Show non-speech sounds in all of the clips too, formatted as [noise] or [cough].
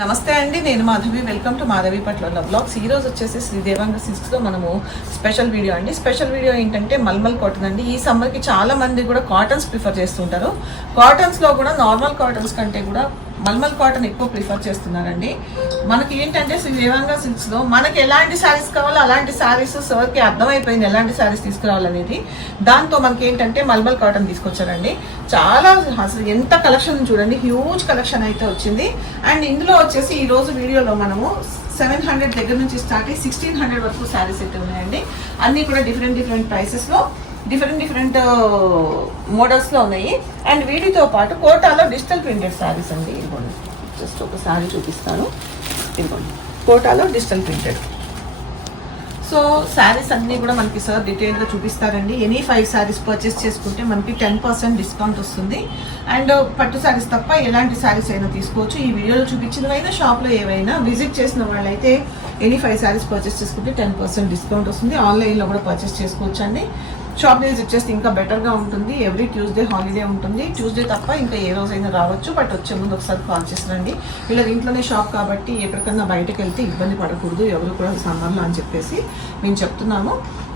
నమస్తే అండి నేను మాధవి. వెల్కమ్ టు మాధవి పట్ల బ్లాగ్స్. ఈ రోజు వచ్చేసి శ్రీ దేవాంగ లో మనము స్పెషల్ వీడియో అండి. స్పెషల్ వీడియో ఏంటంటే మల్మల్ కాటన్ అండి. ఈ సమ్మర్కి చాలా మంది కూడా కాటన్స్ ప్రిఫర్ చేస్తుంటారు. కాటన్స్లో కూడా నార్మల్ కాటన్స్ కంటే కూడా మల్మల్ కాటన్ ఎక్కువ ప్రిఫర్ చేస్తున్నారండి. మనకి ఏంటంటే శ్రీ దేవాంగ సిల్క్స్ మనకి ఎలాంటి శారీస్ కావాలో అలాంటి శారీస్ సర్కి అర్థమైపోయింది ఎలాంటి శారీస్ తీసుకురావాలనేది. దాంతో మనకి ఏంటంటే మల్మల్ కాటన్ తీసుకొచ్చారండి. చాలా అసలు ఎంత కలెక్షన్ చూడండి హ్యూజ్ కలెక్షన్ అయితే వచ్చింది. అండ్ ఇందులో వచ్చేసి ఈరోజు వీడియోలో మనము సెవెన్ హండ్రెడ్ దగ్గర నుంచి స్టార్ట్ అయ్యి సిక్స్టీన్ హండ్రెడ్ వరకు శారీస్ అయితే ఉన్నాయండి. అన్నీ కూడా డిఫరెంట్ డిఫరెంట్ ప్రైసెస్లో డిఫరెంట్ డిఫరెంట్ మోడల్స్లో ఉన్నాయి. అండ్ వీటితో పాటు కోటాలో డిజిటల్ ప్రింటెడ్ శారీస్ అండి. ఇవ్వండి జస్ట్ ఒక శారీ చూపిస్తాను. ఇవ్వండి కోటాలో డిజిటల్ ప్రింటెడ్. సో శారీస్ అన్నీ కూడా మనకి సార్ డీటెయిల్గా చూపిస్తారండి. ఎనీ ఫైవ్ శారీస్ పర్చేస్ చేసుకుంటే మనకి టెన్ పర్సెంట్ డిస్కౌంట్ వస్తుంది. అండ్ uh, పట్టు శారీస్ తప్ప ఎలాంటి శారీస్ అయినా తీసుకోవచ్చు. ఈ వీడియోలో చూపించినవైనా షాప్లో ఏవైనా విజిట్ చేసిన వాళ్ళైతే ఎనీ ఫైవ్ శారీస్ పర్చేస్ చేసుకుంటే టెన్ పర్సెంట్ డిస్కౌంట్ వస్తుంది. ఆన్లైన్లో కూడా పర్చేస్ చేసుకోవచ్చు అండి షాప్ డేస్ ఇచ్చేస్తే ఇంకా బెటర్గా ఉంటుంది. ఎవ్రీ ట్యూస్డే హాలిడే ఉంటుంది. ట్యూస్డే తప్ప ఇంకా ఏ రోజైనా రావచ్చు. బట్ వచ్చే ముందు ఒకసారి కాల్ చేసి రండి వీళ్ళ ఇంట్లోనే షాప్ కాబట్టి ఎక్కడికన్నా బయటకు వెళ్తే ఇబ్బంది పడకూడదు. ఎవరు కూడా సమ్మర్లో అని చెప్పేసి మేము చెప్తున్నాము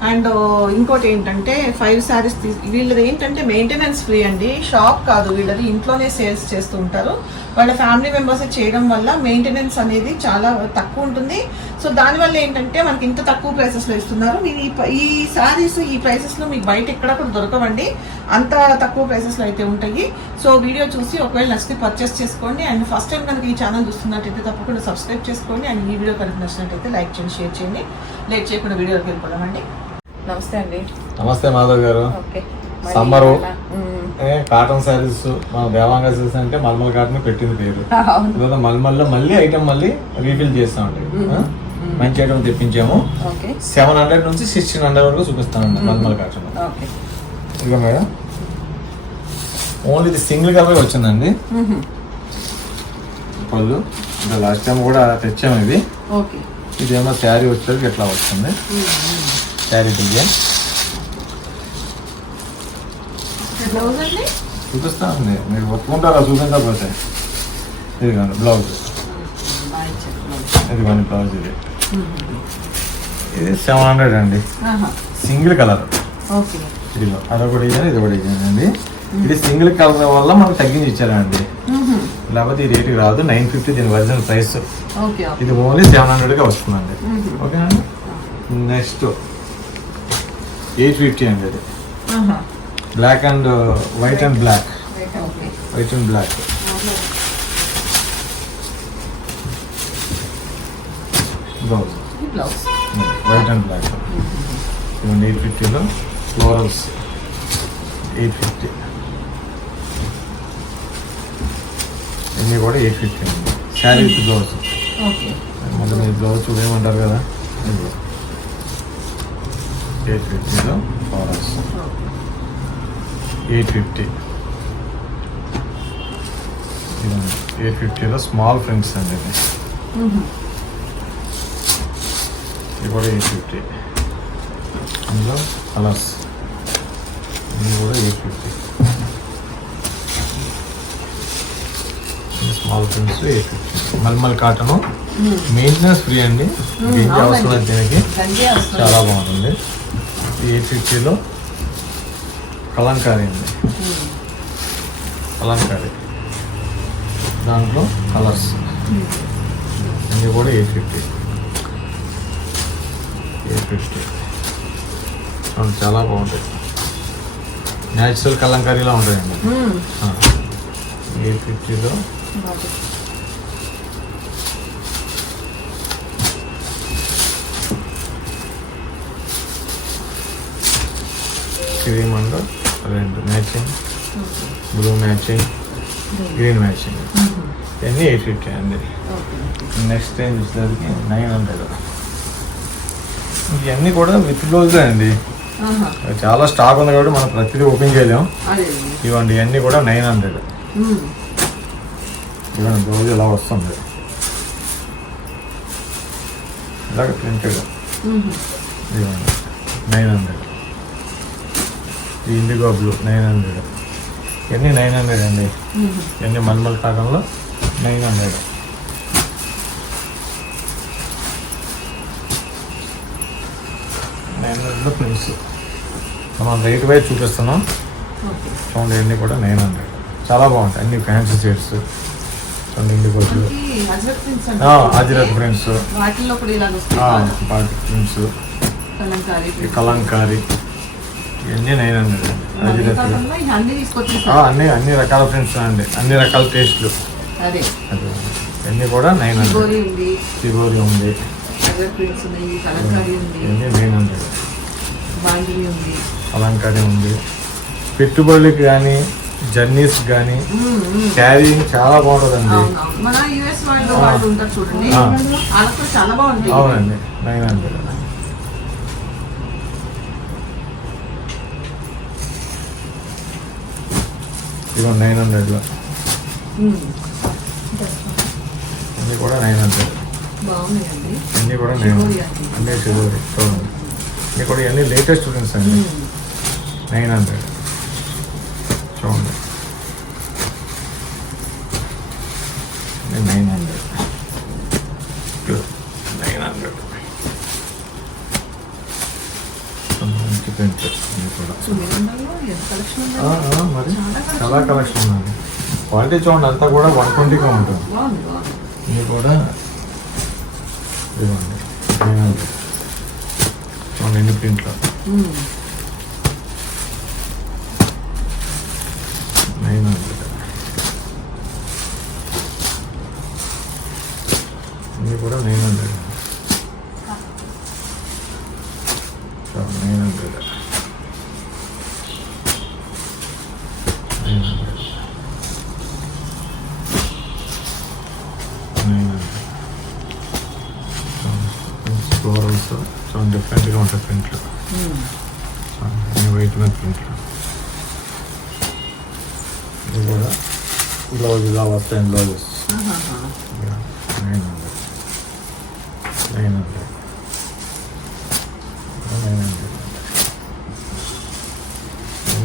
అండ్ ఇంకోటి ఏంటంటే ఫైవ్ శారీస్ వీళ్ళది ఏంటంటే మెయింటెనెన్స్ ఫ్రీ అండి. షాప్ కాదు వీళ్ళది ఇంట్లోనే సేల్స్ చేస్తూ ఉంటారు. వాళ్ళ ఫ్యామిలీ మెంబర్స్ చేయడం వల్ల మెయింటెనెన్స్ అనేది చాలా తక్కువ ఉంటుంది. సో దానివల్ల ఏంటంటే మనకి ఇంత తక్కువ ప్రైసెస్లో ఇస్తున్నారు. మీరు ఈ ఈ శారీస్ ఈ ప్రైసెస్లో మీకు బయట ఎక్కడ కూడా దొరకవండి. అంత తక్కువ ప్రైసెస్లో అయితే ఉంటాయి. సో వీడియో చూసి ఒకవేళ నచ్చితే పర్చేస్ చేసుకోండి. అండ్ ఫస్ట్ టైం కనుక ఈ ఛానల్ చూస్తున్నట్టయితే తప్పకుండా సబ్స్క్రైబ్ చేసుకోండి. అండ్ ఈ వీడియో కనుక నచ్చినట్టయితే లైక్ చేయండి షేర్ చేయండి. లేట్ చేయకుండా వీడియోకి వెళ్ళిపోదామండి. నమస్తే అండి. నమస్తే మాధవ్ గారు. సమ్మరు. కాటన్ శారీస్ మన దేవాంగ శారీస్ అంటే మల్మల్ కాటన్ పెట్టింది పేరు. [laughs] తర్వాత మల్మల్లో మళ్ళీ ఐటమ్ మళ్ళీ రీఫిల్ చేస్తామండి? మంచి ఐటమ్ తెప్పించాము. సెవెన్ హండ్రెడ్ నుంచి సిక్స్టీన్ హండ్రెడ్ వరకు చూపిస్తామండి మల్మల్ కాటన్. ఇదిగో మేడం. ఓన్లీ ఇది సింగిల్ కలర్ వచ్చిందండి. పళ్ళు. ఇంకా లాస్ట్ టైం కూడా తెచ్చాము ఇది. ఇదేమో శారీ వచ్చేసరికి ఇట్లా వస్తుంది? శారీ డిజైన్ చూపిస్తానండి మీరు ఒప్పుకుంటారా? చూపించకపోతే ఇదిగోండి బ్లౌజ్. ఇదిగోండి బ్లౌజ్ ఇది. ఇది సెవెన్ హండ్రెడ్ అండి. Single colour. ఇదిగో అదొక డిజైన్ ఇది ఒక డిజైన్ అండి. ఇది సింగిల్ కలర్ వల్ల మనకు తగ్గించి ఇచ్చారండి లేకపోతే ఈ రేటుకి రాదు. నైన్ ఫిఫ్టీ దీని ఒరిజినల్ ప్రైస్. ఓకే ఇది ఓన్లీ సెవెన్ హండ్రెడ్గా వస్తుందండి. ఓకేనండి నెక్స్ట్. ఎయిట్ ఫిఫ్టీ అండి ఇది black and white and black white and black blouse white and black ఇవన్నీ ఎయిట్ ఫిఫ్టీలో ఫ్లోరల్స్ ఎయిట్ ఫిఫ్టీ. ఇవన్నీ కూడా ఎయిట్ ఫిఫ్టీ. అండి శారీ విత్ బ్లౌజ్ మొదలు బ్లౌజ్ చూడేమంటారు కదా? ఎయిట్ ఫిఫ్టీలో ఫ్లోరల్స్ ఎయిట్ ఫిఫ్టీ. ఎయిట్ ఫిఫ్టీలో స్మాల్ ఫ్రెండ్స్ అండి ఇది. ఇది కూడా ఎయిట్ ఫిఫ్టీ. అందులో కలర్స్. ఇది కూడా eight fifty. Small prints eight fifty. Mulmul cotton. Maintenance free అండి. అవసరం దీనికి. చాలా బాగుంటుంది. ఫిఫ్టీలో కలంకారీ అండి కలంకారీ. దాంట్లో కలర్స్. అన్నీ కూడా ఎయిట్ ఫిఫ్టీ ఎయిట్ ఫిఫ్టీ అవును చాలా బాగుంటాయి. న్యాచురల్ కలంకారీలా ఉంటాయండి. ఎయిట్ ఫిఫ్టీలో cream and red matching? Blue matching green matching. ఇవన్నీ ఎయిట్ ఫిఫ్టీ అండి. నెక్స్ట్ టైం వచ్చేసరికి నైన్ హండ్రెడ్. ఇవన్నీ కూడా విత్ బ్లౌజే అండి. చాలా స్టాక్ ఉంది కాబట్టి మనం ప్రతిదీ ఓపెన్ చేయలేం. ఇవ్వండి ఇవన్నీ కూడా నైన్ హండ్రెడ్. ఇవ్వండి బ్లౌజ్ ఇలా వస్తుంది. ఇలాగ ప్రింటెడ్. ఇవ్వండి nine hundred. Indigo blue nine hundred ఎన్ని నైన్ హండ్రెడ్ అండి? ఎన్ని మల్మల్ కాటన్లో? Nine hundred nine hundred prints మనం రేట్ వైజ్ చూపిస్తున్నాం. చూడండి అన్నీ కూడా నైన్ హండ్రెడ్ చాలా బాగుంటాయి అన్ని ఫ్యాన్సీ సీట్స్ చూడండి ఇండిగో బ్లూ అజరత్ ప్రింట్స్ వాటి ప్రింట్స్ కలంకారీ. ఇవన్నీ నైన్ హండ్రెడ్? అన్ని అన్ని రకాల ప్రింట్స్ అండి అన్ని రకాల టేస్ట్లు. అదే. ఇవన్నీ కూడా నైన్ హండ్రెడ్. గోరి ఉంది. ఇవన్నీ నైన్ హండ్రెడ్. అలంకారీ ఉంది. పెట్టుబడులకి కానీ జర్నీస్ కానీ. క్యారింగ్ చాలా బాగుంటుందండి. అవునవును. మన యుఎస్ ఇదిగో నైన్ హండ్రెడ్లో. అన్నీ కూడా నైన్ హండ్రెడ్ అన్నీ కూడా నైన్. అన్నీ సిగోరి చూడండి ఇవి కూడా ఇవన్నీ లేటెస్ట్ స్టూడెంట్స్ అండి. నైన్ హండ్రెడ్ చూడండి నైన్ హండ్రెడ్ నైన్ హండ్రెడ్ ఆ, మరి చాలా కలెక్షన్ ఉంది క్వాలిటీ చూడండి అంతా కూడా వన్ ట్వంటీగా ఉంటుంది. ఇది కూడా ఇదిగోండి హండ్రెడ్ చూడండి ఎన్ని ప్రింట్లో. నైన్ హండ్రెడ్ ఇది కూడా nine hundred Nine hundred nine hundred nine hundred florals చాలా డిఫరెంట్గా ఉంటాయి ప్రింట్లు మ్మ్. అన్ని వైట్ మీద ప్రింట్లు ఇది కూడా బ్లౌజ్ ఇలా వస్తాయి బ్లౌజెస్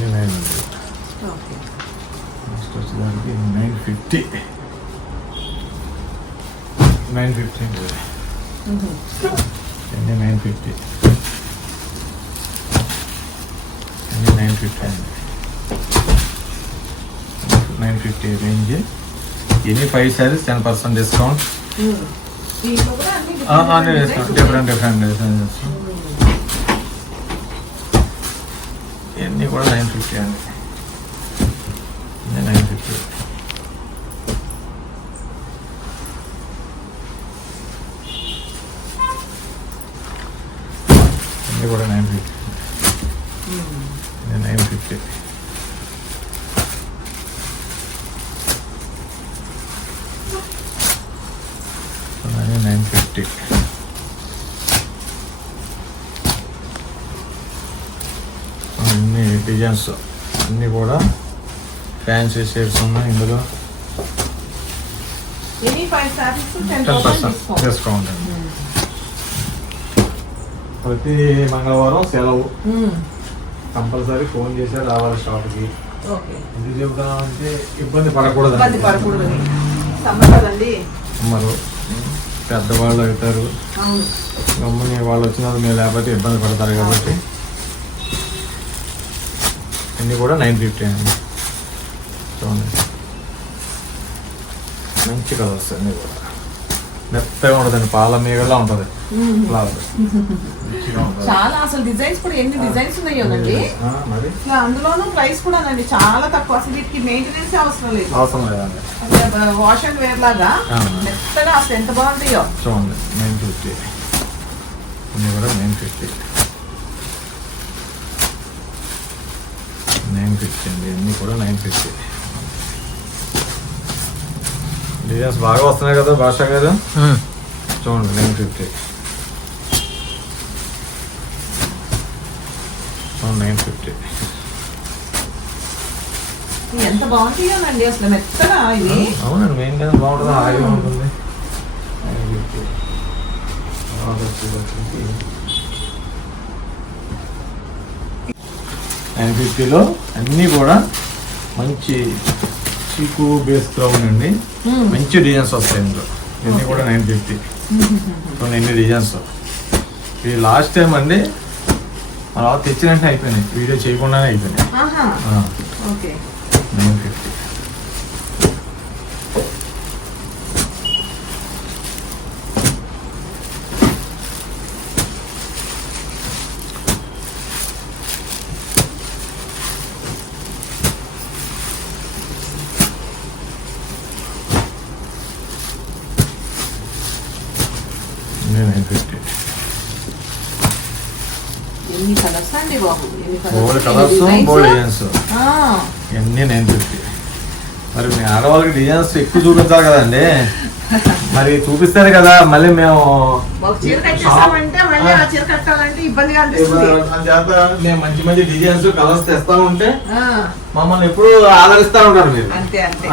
అన్ని నైన్ ఓకే నెక్స్ట్ వచ్చేదానికి నైన్ ఫిఫ్టీ. Nine fifty. మ్మ్. అన్ని నైన్ ఫిఫ్టీ? అన్ని నైన్ ఫిఫ్టీ? అండి నైన్ ఫిఫ్టీ రేంజ్. ఎన్ని five saris ten percent discount? Discount designs different different. Designs మ్మ్. ఇవన్నీ కూడా నైన్ ఫిఫ్టీ అండి నైన్ ఫిఫ్టీ ఇవన్నీ కూడా నైన్ ఫిఫ్టీ మ్మ్. నైన్ ఫిఫ్టీ అలాగే నైన్ ఫిఫ్టీ అన్ని డిజైన్స్ అన్నీ కూడా ఫ్యాన్సీ షేడ్స్ ఉన్నాయి. ఇందులో టెన్ పర్సెంట్ డిస్కౌంట్ అండి. ప్రతి మంగళవారం సెలవు. మ్మ్. కంపల్సరీ ఫోన్ చేసే రావాలి షాప్కి. ఎందుకు చెబుతామంటే ఇబ్బంది పడకూడదు ఇబ్బంది పడకూడదు సమ్మర్ కదండి. మరి పెద్దవాళ్ళు అవుతారు. గమ్ముని వాళ్ళు వచ్చినప్పుడు మీరు లేకపోతే ఇబ్బంది పడతారు కాబట్టి. అన్నీ కూడా నైన్ ఫిఫ్టీ అండి. చూడండి. మంచి కలర్స్ అన్నీ కూడా. మెత్తగా ఉంటుందండి పాల మీగలా ఉంటుంది. చాలా అసలు డిజైన్స్ కూడా ఎన్ని డిజైన్స్ ఉన్నాయోనండి ఆ, మరి? ఇట్లా అందులోనూ ప్రైస్ కూడా అండి చాలా తక్కువ. అసలు వీటికి మెయింటెనెన్స్ అవసరం లేదు. అవసరం లేదండి. వాష్ అండ్ వేర్ లాగా. మెత్తగా అసలు ఎంత బాగుంటాయో. చూడండి నైన్ ఫిఫ్టీ అన్నీ కూడా నైన్ ఫిఫ్టీ నైన్ ఫిఫ్టీ అండి అన్నీ కూడా నైన్ ఫిఫ్టీ డిజైన్స్ బాగా వస్తున్నాయి కదా భాష గారు చూడండి నైన్ ఫిఫ్టీ చూడండి నైన్ ఫిఫ్టీ ఇవి ఎంత బాగుంటాయోనండి అసలు మెత్తగా ఇవి అవునండి మెయింటెనెన్స్ బాగుంటుంది హాయిగా ఉంటుంది నైన్ ఫిఫ్టీ నైన్ ఫిఫ్టీలో అన్నీ కూడా మంచి చీకు బేస్ గ్రౌండ్ అండి మ్మ్. మంచి డిజైన్స్ వస్తాయి ఇందులో. ఇవన్నీ కూడా నైన్ ఫిఫ్టీ. కొన్ని ఎన్ని డిజైన్స్. ఇది లాస్ట్ టైం అండి అలా తెచ్చినట్టు అయిపోయినాయి. వీడియో చేయకుండానే అయిపోయినాయి. నైన్ ఫిఫ్టీ నైన్ ఫిఫ్టీ ఎన్ని కలర్స్ అండి బాబు? Bold colours? బోల్డ్ డిజైన్స్ ఇవన్నీ నైన్ ఫిఫ్టీ మరి మీ ఆడవాళ్ళకి డిజైన్స్ ఎక్కువ చూపించాలి కదండి. మరి చూపిస్తారు కదా మళ్ళీ మేము మేము మంచి మంచి డిజైన్స్ కలర్స్ తెస్తా ఉంటే మమ్మల్ని ఎప్పుడు ఆదరిస్తా ఉంటారు మీరు.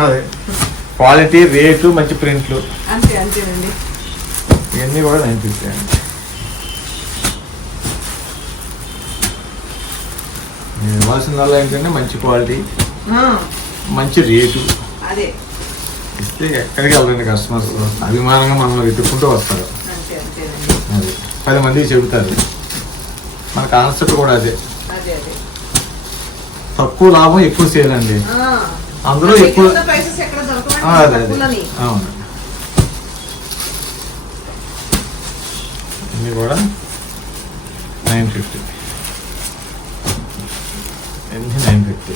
అదే. క్వాలిటీ రేటు మంచి ప్రింట్లు అంతే అంతేనండి. ఇవన్నీ కూడా నైన్ ఫిఫ్టీ నేను ఇవ్వాల్సిందల్లా ఏంటంటే మంచి క్వాలిటీ మంచి రేటు అదే. ఇస్తే ఎక్కడికి వెళ్ళండి కస్టమర్స్ అభిమానంగా మనం వెతుక్కుంటూ వస్తారు. అది. పది మందికి చెబుతారు. మన కాన్సెప్ట్ కూడా అదే. తక్కువ లాభం ఎక్కువ సేల్ అండి? అందులో ఎక్కువ అదే అదే. అవును. కూడా నైన్ ఫిఫ్టీ ఎన్ని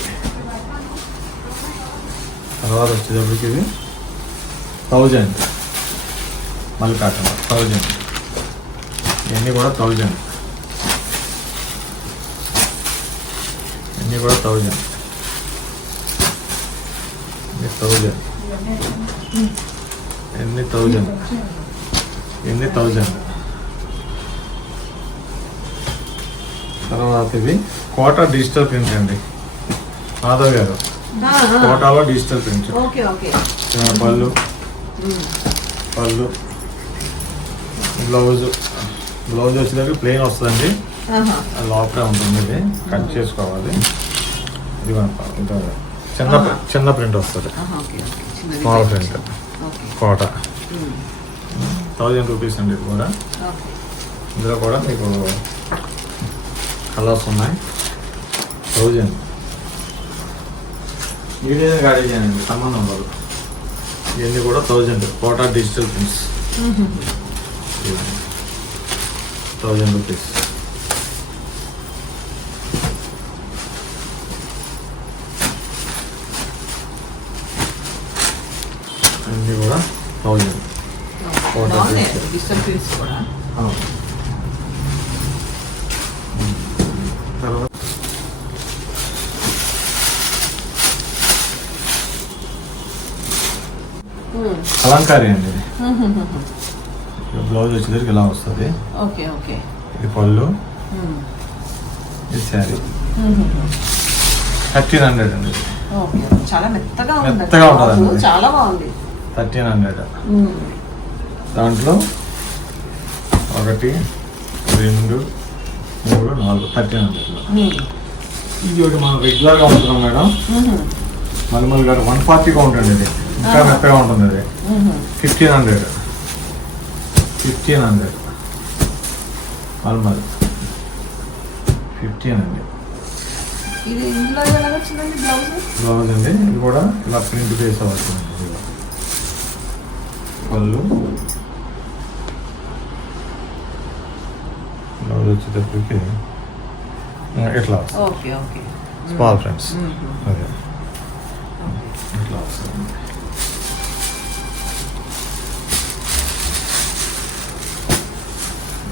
తర్వాత వచ్చేటప్పటికి ఇది థౌజండ్. మళ్ళీ కాకుండా థౌజండ్. ఇవన్నీ కూడా థౌజండ్. ఇవన్నీ కూడా థౌజండ్. ఇన్ని థౌజండ్. ఎన్ని థౌజండ్. ఎన్ని థౌజండ్. తర్వాత ఇది కోటా డిజిటల్ ప్రింట్ అండి. మాధవ్ గారు. కోటాలో డిజిటల్ ప్రింట్. పళ్ళు. పళ్ళు. బ్లౌజ్. బ్లౌజ్ వచ్చేసరికి ప్లెయిన్ వస్తుందండి. లోపలే ఉంటుంది ఇది. కట్ చేసుకోవాలి. ఇది చిన్న చిన్న ప్రింట్ వస్తుంది. Small print. Kota. Thousand rupees అండి ఇది కూడా. ఇందులో కూడా మీకు కలర్స్ ఉన్నాయి. థౌజండ్. డిజైన్ గాడి అండి సంబంధం ఉండదు. ఇవన్నీ కూడా thousand Kota digital prints. Thousand rupees. అన్నీ కూడా థౌజండ్. prints. డిజిటల్ ప్రింట్స్ కూడా తర్వాత ఉమ్. కలంకారీ అండి ఇది. బ్లౌజ్ వచ్చేసరికి ఇలా వస్తుంది ఓకే ఓకే ఇది పళ్ళు. ఇది శారీ. థర్టీన్ హండ్రెడ్ అండి ఇది. ఓకే చాలా మెత్తగా మెత్తగా. చాలా బాగుంది థర్టీన్ హండ్రెడ్. దాంట్లో ఒకటి రెండు మూడు నాలుగు థర్టీన్ హండ్రెడ్లో ఉమ్. ఇది ఒకటి మనం రెగ్యులర్గా ఉంటున్నాం మేడం మల్మల్ గారు వన్ ఫార్టీగా ఉంటుంది ఇది ఇంకా. మెత్తగా ఉంటుంది ఉమ్. Fifteen hundred fifteen hundred mulmul fifteen అండి బ్లౌజ్? అండి. ఇది కూడా ఇలా ప్రింట్ చేసి అవుతుంది పళ్ళు. బ్లౌజ్ వచ్చేటప్పటికి ఇట్లా స్మాల్ ఫ్రెండ్స్. అదే. ఇట్లా వస్తుంది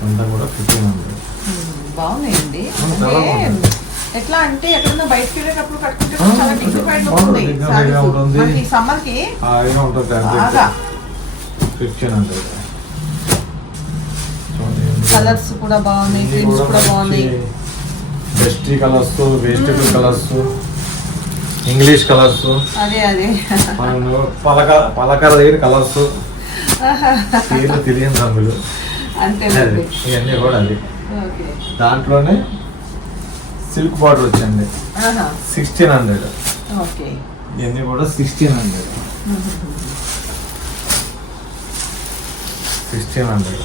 అంతా కూడా హండ్రెడ్ ఉమ్, బాగున్నాయండి. ఎట్లా అంటే ఎక్కడైనా బయటకు వెళ్ళేటప్పుడు కట్టుకుంటే ఆ, చాలా డిగ్నిఫైడ్ లుక్ బాగుంది, ఉంది dignified గా ఉంటుంది. మనకి సమ్మర్కి హాయిగా ఉంటుంది బాగా. ఫిఫ్టీన్ హండ్రెడ్ కలర్స్ కూడా బాగున్నాయి కూడా బాగున్నాయి. Bestie colours vegetable colours English colours అదే అదే. పలక పలకర లేని కలర్స్ తెలియని రంగులు. అంతే ఇవన్నీ కూడా అది దాంట్లోనే సిల్క్ బార్డర్ వచ్చింది. Sixteen hundred. ఇవన్నీ కూడా sixteen hundred. Sixteen hundred.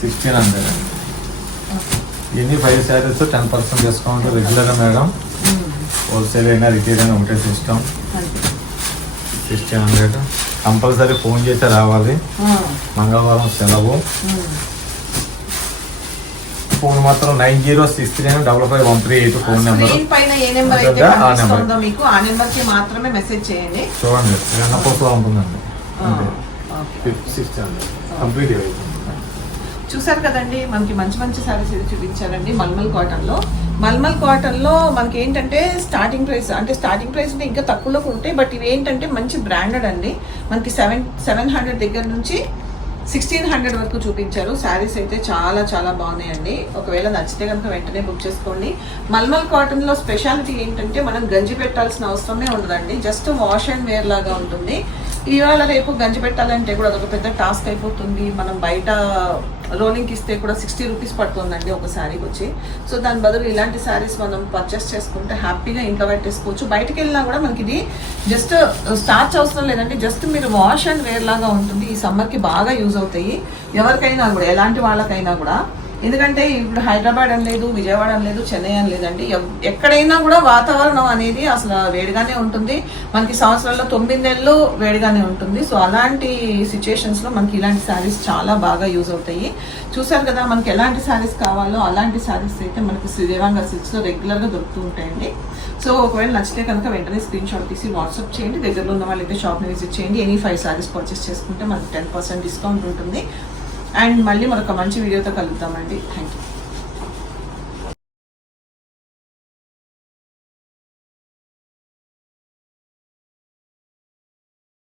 Sixteen hundred. అండి ఎన్ని five saris ten percent discount regular madam? Wholesale అయినా రిటైల్ అయినా ఒకటే system. Sixteen hundred. Compulsory phone చేసి రావాలి. మంగళవారం సెలవు. ఫోన్ మాత్రం nine zero six three double five one three eight phone number. చూడండి ఎన్నపోసలో ఉంటుందండి. ఆ, ఓకే. సిక్స్టీ హండ్రెడ్ కంప్లీట్ అయిపోతుంది చూసారు కదండి మనకి మంచి మంచి సారీస్ చూపించారండి మల్మల్ కాటన్లో మల్మల్ కాటన్లో మనకి ఏంటంటే స్టార్టింగ్ ప్రైస్ అంటే స్టార్టింగ్ ప్రైస్ అంటే ఇంకా తక్కువలో ఉంటాయి బట్ ఇవి ఏంటంటే మంచి బ్రాండెడ్ అండి. మనకి సెవెన్ సెవెన్ హండ్రెడ్ దగ్గర నుంచి సిక్స్టీన్ హండ్రెడ్ వరకు చూపించారు. శారీస్ అయితే చాలా చాలా బాగున్నాయండి. ఒకవేళ నచ్చితే కనుక వెంటనే బుక్ చేసుకోండి. మల్మల్ కాటన్లో స్పెషాలిటీ ఏంటంటే మనం గంజి పెట్టాల్సిన అవసరమే ఉండదండి. జస్ట్ వాష్ అండ్ వేర్ లాగా ఉంటుంది. ఇవాళ రేపు గంజి పెట్టాలంటే కూడా అదొక పెద్ద టాస్క్ అయిపోతుంది. మనం బయట రోలింగ్కి ఇస్తే కూడా సిక్స్టీ రూపీస్ పడుతుందండి ఒక శారీకి వచ్చి సో దాని బదులు ఇలాంటి శారీస్ మనం పర్చేస్ చేసుకుంటే హ్యాపీగా ఇంట్లో పెట్టేసుకోవచ్చు బయటకు వెళ్ళినా కూడా మనకి ఇది జస్ట్ స్టార్చ్ uh, అవసరం లేదండి. జస్ట్ మీరు వాష్ అండ్ వేర్ లాగా ఉంటుంది. ఈ సమ్మర్కి బాగా యూజ్ అవుతాయి. ఎవరికైనా కూడా ఎలాంటి వాళ్ళకైనా కూడా. ఎందుకంటే ఇప్పుడు హైదరాబాద్ అని లేదు విజయవాడ అని లేదు చెన్నై అని లేదండి. ఎక్కడైనా కూడా వాతావరణం అనేది అసలు వేడిగానే ఉంటుంది. మనకి సంవత్సరాల్లో తొమ్మిది నెలలు వేడిగానే ఉంటుంది. సో అలాంటి సిచ్యుయేషన్స్లో మనకి ఇలాంటి శారీస్ చాలా బాగా యూజ్ అవుతాయి. చూసారు కదా మనకి ఎలాంటి శారీస్ కావాలో అలాంటి శారీస్ అయితే మనకి శ్రీదేవాంగ సిల్క్స్లో రెగ్యులర్గా దొరుకుతూ ఉంటాయండి. సో ఒకవేళ నచ్చితే కనుక వెంటనే స్క్రీన్ షాట్ తీసి వాట్సాప్ చేయండి. దగ్గరలో ఉన్న వాళ్ళైతే షాప్ని విజిట్ చేయండి. ఎనీ ఫైవ్ శారీస్ పర్చేస్ చేసుకుంటే మనకి టెన్ పర్సెంట్ డిస్కౌంట్ ఉంటుంది. అండ్ మళ్ళీ మరొక మంచి వీడియోతో కలుద్దామండి. Thank you